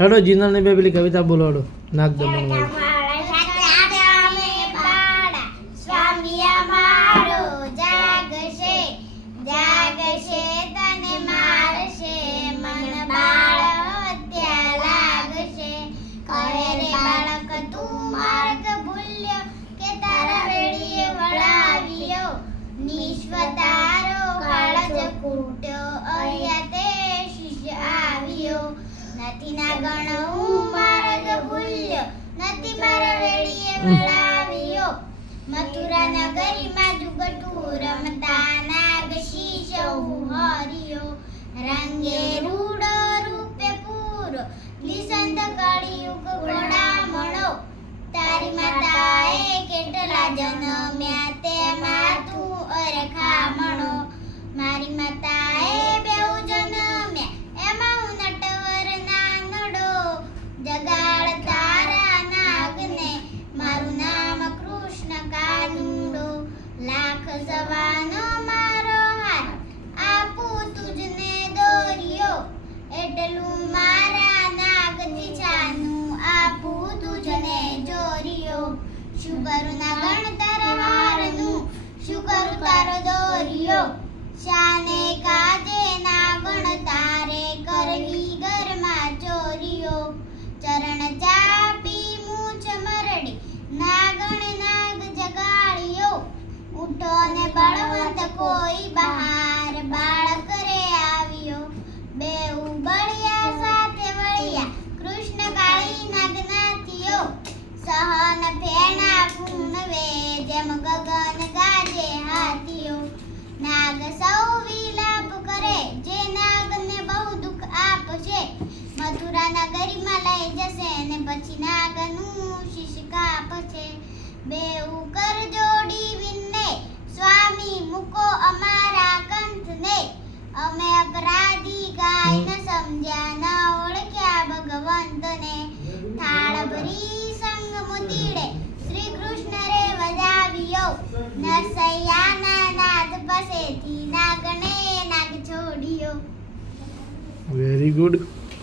હેડો જીનલ ને બે પેલી કવિતા બોલાડો નાક દમણ નથી ના ગણવું માર્ગ ભૂલ્યો, નથી મારા વેળીએ વળાવ્યો. મથુરા નગરીમાં જુગટું રમતા નાગ શીશ હરિયો. રંગે રૂડો રૂપે પૂરો નિસંત કળિયુગ ઘોડામણો. તારી માતાએ કેટલા જન્મ્યા તેમાં તું અરખામણો. મારી માતાએ બેઉ જન્મ્યા એમાં હું નટવર નાનડો. જગાડ તારા નાગને મારું નામ કૃષ્ણ કાનુડો. લાખ સવાનો મારો હાથ આપું તુજને દોર્યો. એટલું મારા નાગથી છાનું આપું તુજને જોર્યો. શું કરું ના ગણતર હારનું, શું કરું તારો દોર્યો. શાને કાજે ના ગણ તારે કરવી ઘરમાં ચોરીઓ. ચરણ ચાપી મૂછ મરડી નાગણ નાગ જગાડ્યો. ઉઠો ને બળવંત કોઈ બહાર બાળક રે આવ્યો. બે ઉબળ્યા સાથે વળ્યા કૃષ્ણ કાળી નાગના થયો. સહન ફેણા ગુણવે જેમ ગગન ગાજે હાથીઓ. નાગ સૌ વિલાપ કરે જે નાગને બહુ દુઃખ આપશે. મથુરા નગરીમાં લઈ જશે ને પછી નાગનું શીશ કાપશે. બેઉ કર જોડી વિનય સ્વામી મૂકો અમારા કંઠને. અમે અપરાધી કાંઈ ન સમજ્યા ન ઓળખ્યા ભગવંતને. થાળ ભરી સંગ મુદીડે શ્રી કૃષ્ણ રે વધાવ્યો. નરસૈયાના નાદ પાસેથી નાગને નાગ છોડ્યો. Very good.